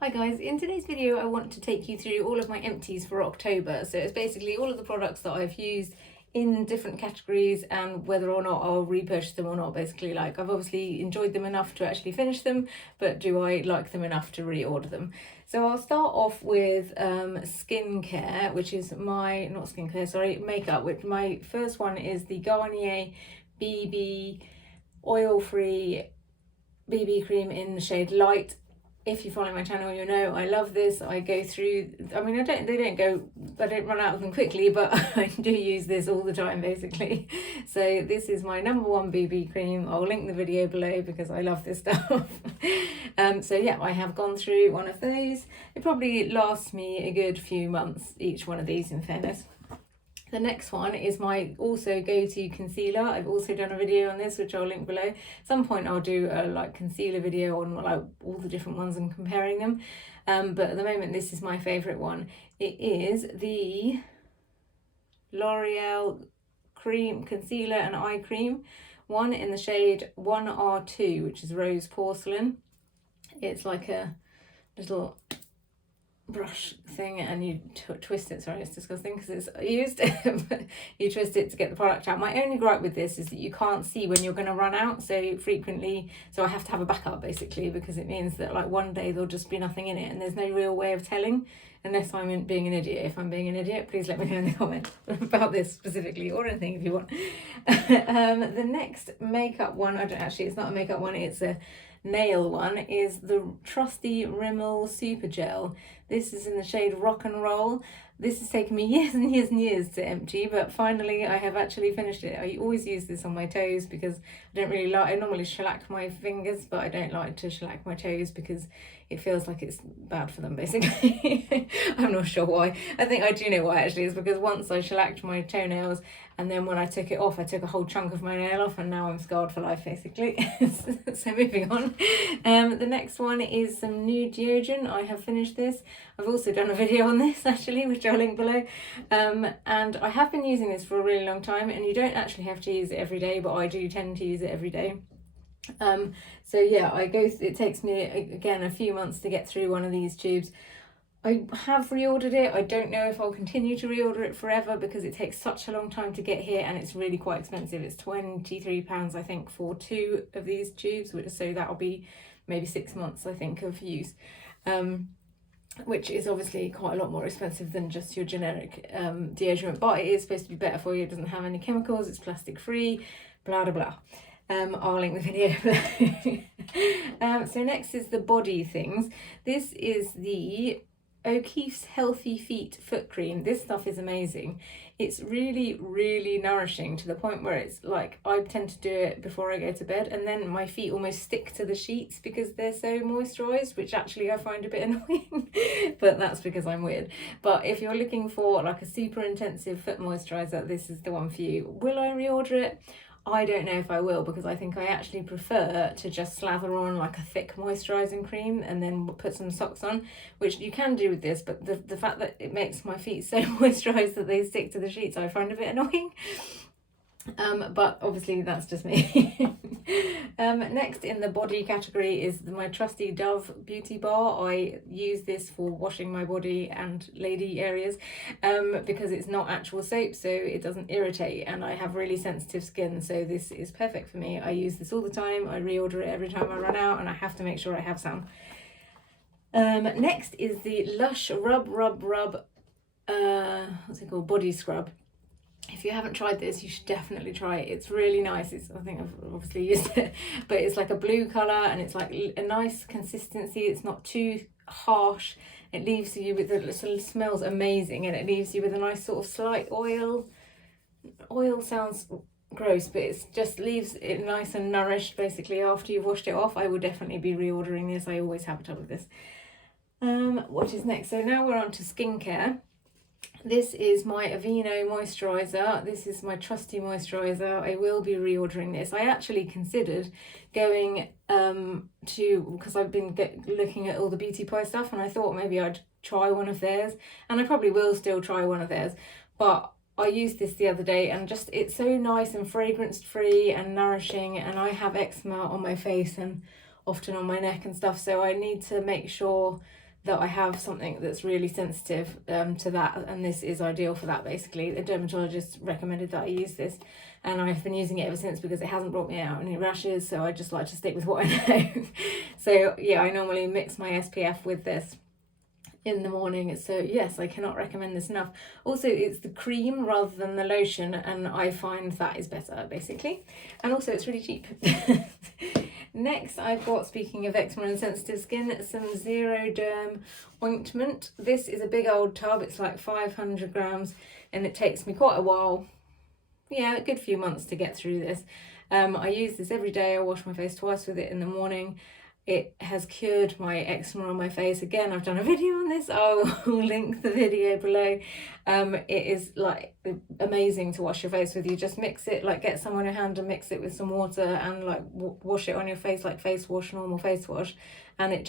Hi guys, in today's video I want to take you through all of my empties for October. So it's basically all of the products that I've used in different categories and whether or not I'll repurchase them or not. Basically, like, I've obviously enjoyed them enough to actually finish them, but do I like them enough to reorder them? So I'll start off with skincare, which is my, not skincare, sorry, makeup, which my first one is the Garnier BB oil-free BB cream in the shade Light. If you follow my channel, you know I love this. I go through, I mean, I don't run out of them quickly, but I do use this all the time basically. So this is my number one BB cream. I'll link the video below because I love this stuff. So yeah, I have gone through one of those. It probably lasts me a good few months, each one of these, in fairness. The next one is my also go-to concealer. I've also done a video on this, which I'll link below. At some point I'll do a concealer video on all the different ones and comparing them. But at the moment this is my favourite one. It is the L'Oreal cream concealer and eye cream one in the shade 1R2, which is Rose Porcelain. It's like a little brush thing and you twist it. Sorry, it's disgusting because it's used. You twist it to get the product out. My only gripe with this is that you can't see when you're going to run out, so I have to have a backup basically, because it means that like one day there'll just be nothing in it and there's no real way of telling, unless I'm being an idiot. If I'm being an idiot, please let me know in the comments about this specifically, or anything if you want. The next makeup one, it's not a makeup one, it's a nail one, is the trusty Rimmel Super Gel. This is in the shade Rock and Roll. This has taken me years and years and years to empty, but finally I have actually finished it. I always use this on my toes because I don't really like, I normally shellac my fingers, but I don't like to shellac my toes because it feels like it's bad for them basically. I'm not sure why. I think I do know why actually. It's because once I shellacked my toenails and then when I took it off, I took a whole chunk of my nail off and now I'm scarred for life basically. So moving on. The next one is some Nuud Deoderant. I have finished this. I've also done a video on this actually, which I'll link below. And I have been using this for a really long time, and you don't actually have to use it every day, but I do tend to use it every day. So yeah, it takes me again a few months to get through one of these tubes. I have reordered it. I don't know if I'll continue to reorder it forever because it takes such a long time to get here and it's really quite expensive. It's £23 I think for 2 of these tubes, so that'll be maybe 6 months I think of use. Which is obviously quite a lot more expensive than just your generic deodorant, but it is supposed to be better for you. It doesn't have any chemicals, it's plastic free, blah blah blah. I'll link the video below. So next is the body things. This is the O'Keeffe's Healthy Feet foot cream. This stuff is amazing. It's really, really nourishing to the point where it's like, I tend to do it before I go to bed and then my feet almost stick to the sheets because they're so moisturised, which actually I find a bit annoying, but that's because I'm weird. But if you're looking for like a super intensive foot moisturiser, this is the one for you. Will I reorder it? I don't know if I will, because I think I actually prefer to just slather on like a thick moisturising cream and then put some socks on, which you can do with this, but the fact that it makes my feet so moisturised that they stick to the sheets I find a bit annoying. But obviously that's just me. Next in the body category is my trusty Dove beauty bar. I use this for washing my body and lady areas because it's not actual soap, so it doesn't irritate, and I have really sensitive skin, so this is perfect for me. I use this all the time. I reorder it every time I run out and I have to make sure I have some. Next is the Lush Rub Rub Rub what's it called, body scrub. If you haven't tried this, you should definitely try it. It's really nice. I think I've obviously used it, but it's like a blue colour and it's like a nice consistency. It's not too harsh. It leaves you with it smells amazing, and it leaves you with a nice sort of slight oil. Oil sounds gross, but it just leaves it nice and nourished basically after you've washed it off. I will definitely be reordering this. I always have a tub of this. What is next? So now we're on to skincare. This is my Aveeno moisturiser. This is my trusty moisturiser. I will be reordering this. I actually considered going because I've been looking at all the Beati Pie stuff, and I thought maybe I'd try one of theirs, and I probably will still try one of theirs, but I used this the other day and just, it's so nice and fragrance free and nourishing, and I have eczema on my face and often on my neck and stuff, so I need to make sure that I have something that's really sensitive to that, and this is ideal for that. Basically, the dermatologist recommended that I use this, and I've been using it ever since because it hasn't brought me out any rashes, so I just like to stick with what I know. So yeah, I normally mix my SPF with this in the morning, so yes, I cannot recommend this enough. Also, it's the cream rather than the lotion, and I find that is better basically, and also it's really cheap. Next, I've got, speaking of eczema and sensitive skin, some Zeroderm ointment. This is a big old tub, it's like 500 grams, and it takes me quite a while, yeah, a good few months to get through this. I use this every day. I wash my face twice with it in the morning. It has cured my eczema on my face. Again, I've done a video on this. I will link the video below. It is like amazing to wash your face with. You just mix it, like get some on your hand and mix it with some water and like wash it on your face like face wash, normal face wash. And it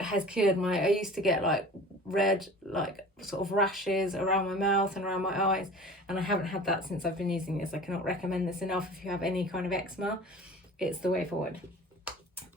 has cured my, I used to get like red, like sort of rashes around my mouth and around my eyes. And I haven't had that since I've been using this. I cannot recommend this enough if you have any kind of eczema. It's the way forward.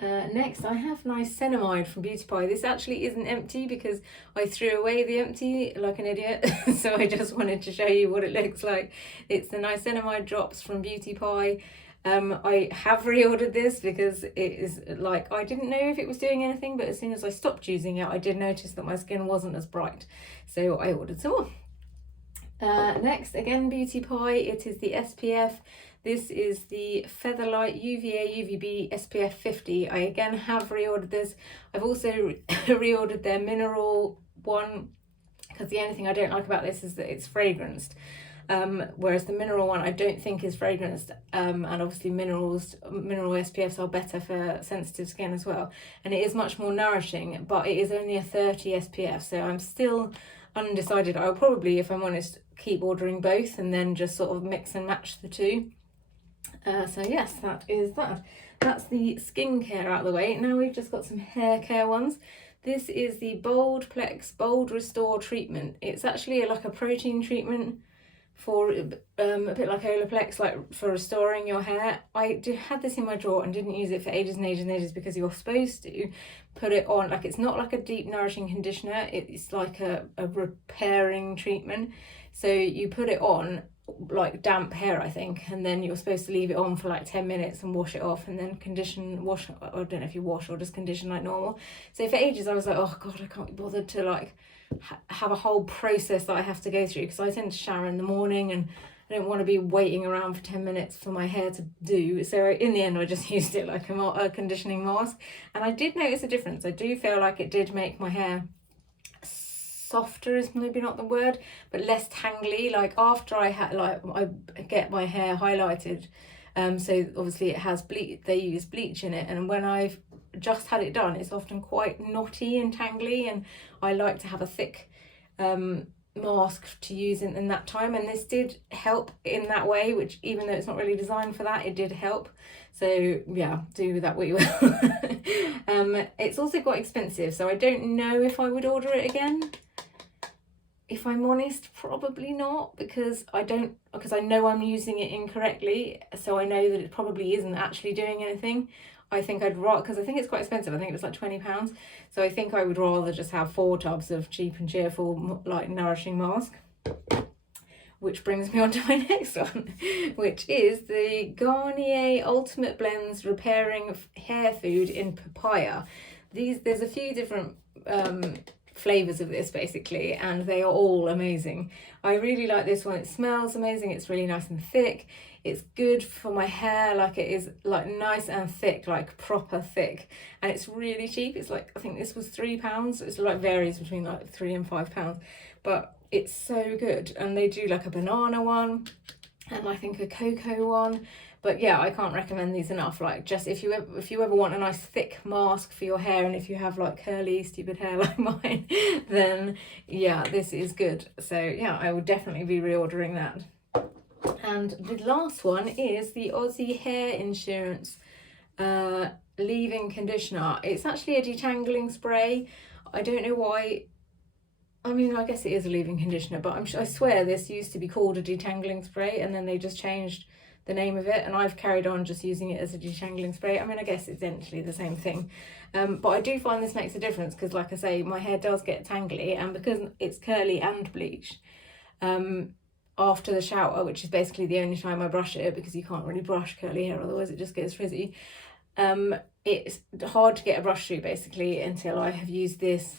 Next, I have Niacinamide from Beati Pie. This actually isn't empty because I threw away the empty like an idiot. So I just wanted to show you what it looks like. It's the Niacinamide drops from Beati Pie. I have reordered this because it is like, I didn't know if it was doing anything, but as soon as I stopped using it, I did notice that my skin wasn't as bright. So I ordered some more. Next, again, Beati Pie. It is the SPF. This is the Featherlight UVA Uvb Spf 50. I again have reordered this. I've also reordered their mineral one because the only thing I don't like about this is that it's fragranced. Whereas the mineral one I don't think is fragranced, and obviously mineral SPFs are better for sensitive skin as well, and it is much more nourishing, but it is only a 30 SPF, so I'm still undecided. I'll probably, if I'm honest, keep ordering both and then just sort of mix and match the two. So yes, that is that. That's the skincare out of the way. Now we've just got some hair care ones. This is the Boldplex Bold Restore treatment. It's actually like a protein treatment for a bit like Olaplex, like for restoring your hair. I had this in my drawer and didn't use it for ages and ages and ages because you're supposed to put it on, like it's not like a deep nourishing conditioner, it's like a repairing treatment. So you put it on like damp hair, I think, and then you're supposed to leave it on for like 10 minutes and wash it off and then wash, I don't know if you wash or just condition like normal. So for ages I was like, oh god, I can't be bothered to like have a whole process that I have to go through because I tend to shower in the morning and I don't want to be waiting around for 10 minutes for my hair to do. So in the end I just used it like a conditioning mask, and I did notice a difference. I do feel like it did make my hair softer, is maybe not the word, but less tangly. Like after I get my hair highlighted, so obviously it has bleach, they use bleach in it, and when I've just had it done it's often quite knotty and tangly, and I like to have a thick mask to use in that time, and this did help in that way, which even though it's not really designed for that, it did help. So yeah, do with that what you will. It's also quite expensive, so I don't know if I would order it again. If I'm honest, probably not, because I know I'm using it incorrectly, so I know that it probably isn't actually doing anything. I think I'd rather, because I think it's quite expensive, I think it was like £20, so I think I would rather just have 4 tubs of cheap and cheerful like nourishing mask. Which brings me on to my next one, which is the Garnier Ultimate Blends Repairing Hair Food in Papaya. There's a few different flavours of this basically, and they are all amazing. I really like this one. It smells amazing, it's really nice and thick, it's good for my hair, like it is like nice and thick, like proper thick, and it's really cheap. It's like, I think this was £3. It's like varies between like £3 and £5, but it's so good. And they do like a banana one and I think a cocoa one, but yeah, I can't recommend these enough. Like, just if you ever want a nice thick mask for your hair, and if you have like curly stupid hair like mine, then yeah, this is good. So yeah, I would definitely be reordering that. And the last one is the Aussie Hair Insurance leave-in conditioner. It's actually a detangling spray. I don't know why. I mean, I guess it is a leave-in conditioner, but I swear this used to be called a detangling spray, and then they just changed the name of it, and I've carried on just using it as a detangling spray. I mean, I guess it's essentially the same thing, but I do find this makes a difference because, like I say, my hair does get tangly, and because it's curly and bleached, after the shower, which is basically the only time I brush it, because you can't really brush curly hair otherwise it just gets frizzy, it's hard to get a brush through basically until I have used this,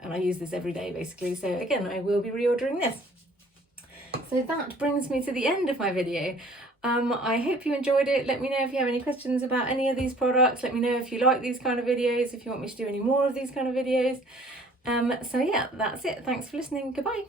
and I use this every day basically. So again, I will be reordering this. So that brings me to the end of my video. I hope you enjoyed it. Let me know if you have any questions about any of these products. Let me know if you like these kind of videos, if you want me to do any more of these kind of videos. So yeah, that's it. Thanks for listening. Goodbye.